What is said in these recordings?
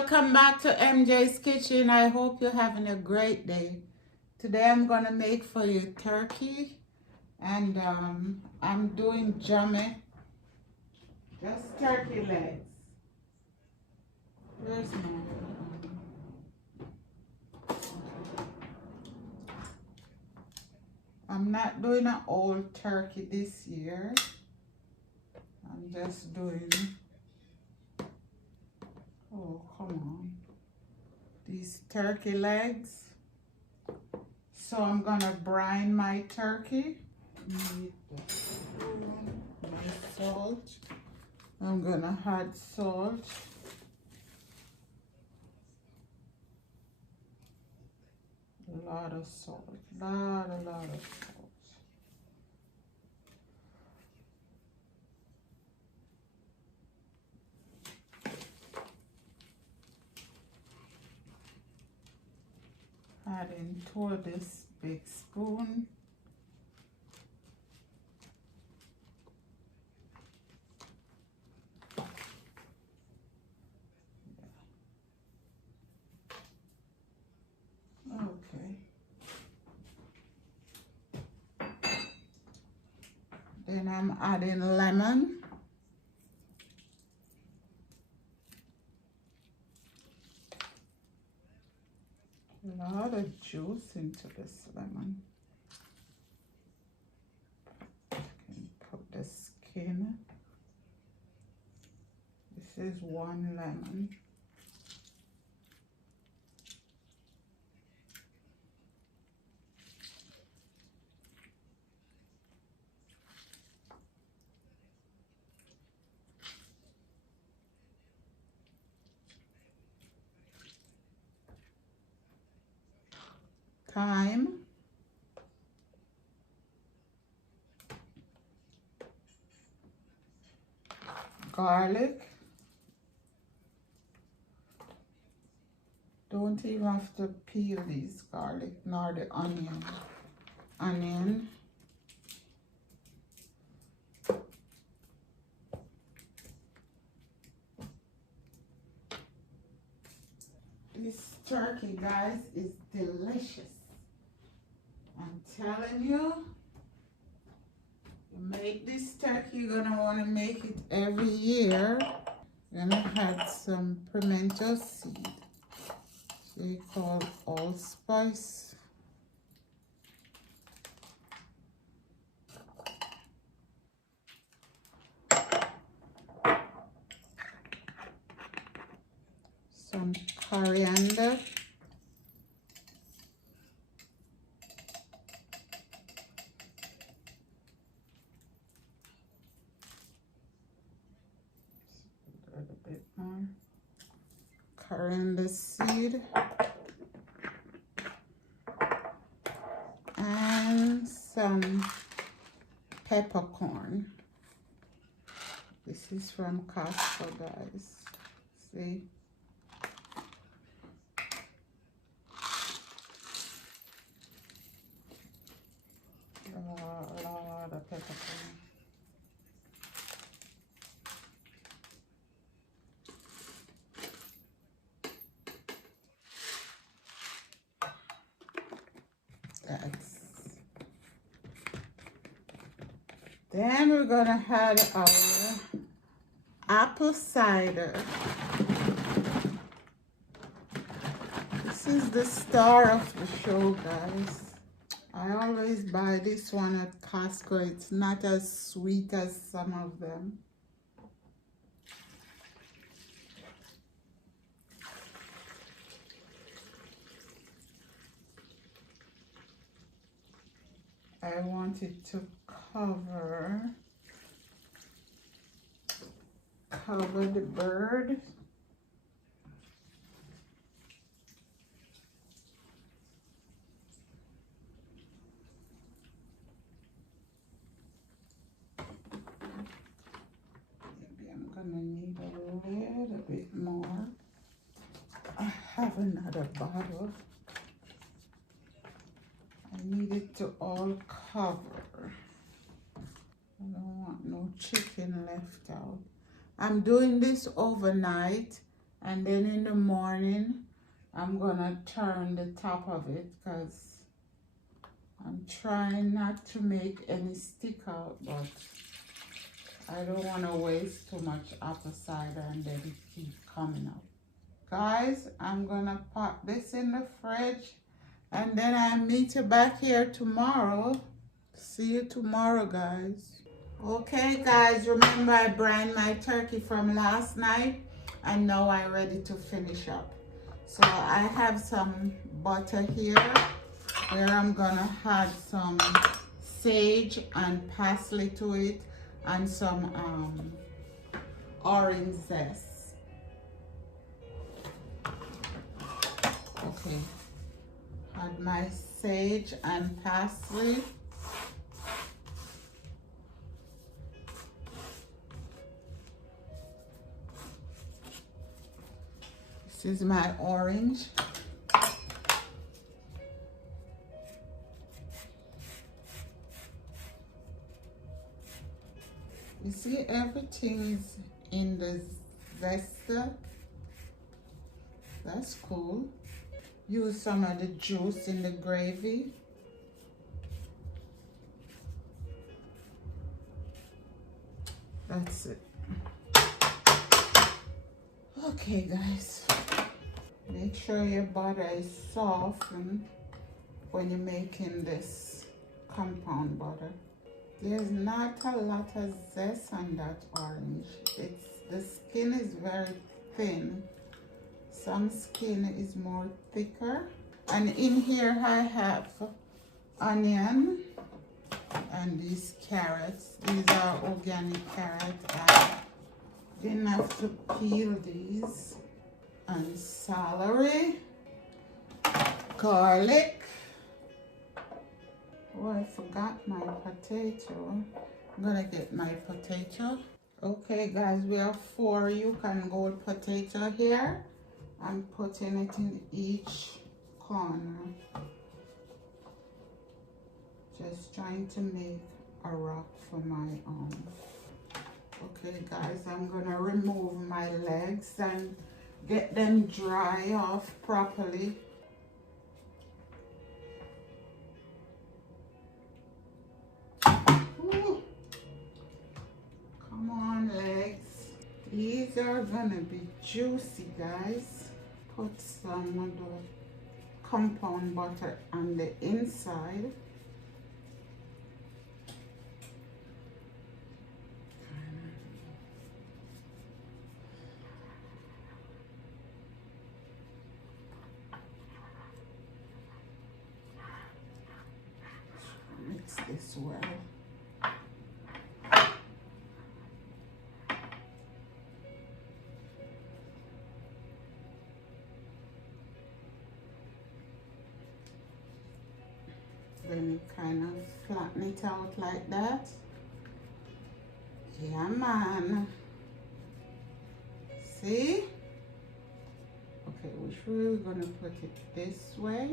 welcome back to MJ's Kitchen. I hope you're having a great day. Today I'm gonna make for you turkey, and I'm doing jammy, just turkey legs. Where's my I'm not doing an old turkey this year. I'm just doing, oh come on, these turkey legs. So I'm gonna brine my turkey. Need my salt. I'm gonna add salt. A lot of salt. A lot of salt. Add into this big spoon. Okay. Then I'm adding lemon. A lot of juice into this lemon. You can put the skin. This is one lemon. Thyme, garlic. Don't even have to peel these garlic, nor the onion. This turkey, guys, is delicious. I'm telling you, you make this turkey, you're gonna wanna make it every year. You're gonna add some pimento seed. They call Allspice. Some coriander. A little bit more. Coriander seed. And some peppercorn. This is from Costco, guys. See? A lot of peppercorn. Then we're gonna add our apple cider. This is the star of the show, guys. I always buy this one at Costco. It's not as sweet as some of them. I want it to cover the bird. Maybe I'm gonna need a little bit more. I have another bottle. I need it to all cover. I don't want no chicken left out. I'm doing this overnight And then in the morning, I'm gonna turn the top of it because I'm trying not to make any stick out, but I don't want to waste too much apple cider and then it keep coming up. Guys, I'm gonna pop this in the fridge and then I'll meet you back here tomorrow. See you tomorrow, guys. Okay, guys, remember I brined my turkey from last night and now I'm ready to finish up. So I have some butter here where I'm gonna add some sage and parsley to it and some orange zest. Okay, add my sage and parsley. This is my orange. You see, everything is in the zester. That's cool. Use some of the juice in the gravy. That's it. Okay, guys. Make sure your butter is softened when you're making this compound butter. There's not a lot of zest on that orange. The skin is very thin. Some skin is more thicker. And in here I have onion and these carrots. These are organic carrots. I didn't have to peel these. And celery, garlic. Oh, I forgot my potato. I'm gonna get my potato. Okay, guys, we have 4 you-can-go potato here. I'm putting it in each corner. Just trying to make a rock for my own. Okay, guys, I'm gonna remove my legs and get them dry off properly. Ooh. Come on, legs. These are gonna be juicy, guys. Put some of the compound butter on the inside. Mix this well. Then you kind of flatten it out like that. Yeah, man. See? Okay, which way we're gonna put it? This way.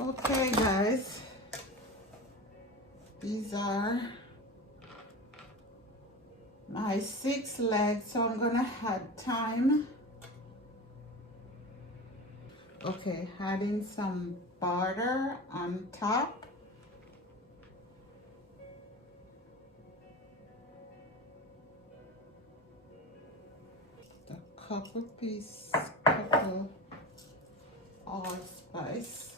Okay, guys. These are my 6 legs, so I'm gonna add thyme. Okay, adding some butter on top. A couple allspice,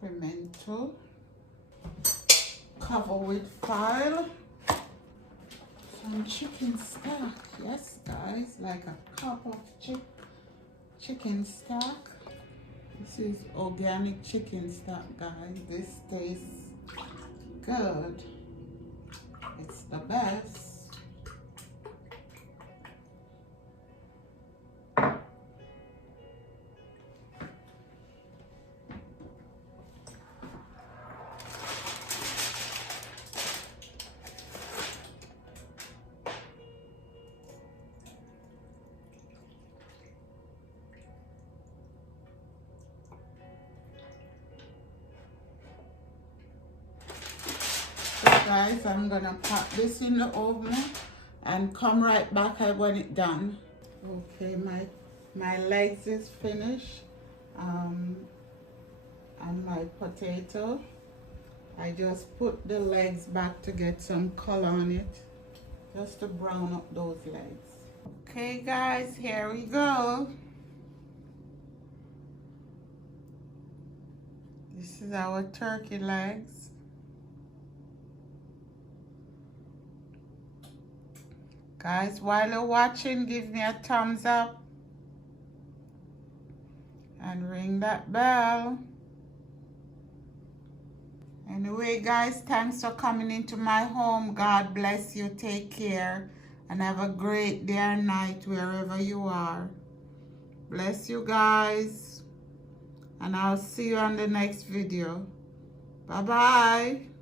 pimento. Cover with foil. Some chicken stock. Yes, guys, like a cup of chicken stock. This is organic chicken stock, guys. This tastes good. It's the best. Guys, I'm gonna pop this in the oven and come right back when it's done. Okay, my legs is finished. And my potato. I just put the legs back to get some color on it, just to brown up those legs. Okay guys, here we go. This is our turkey legs. Guys, while you're watching, give me a thumbs up and ring that bell. Anyway guys, thanks for coming into my home. God bless you. Take care and have a great day or night wherever you are. Bless you guys, and I'll see you on the next video. Bye bye.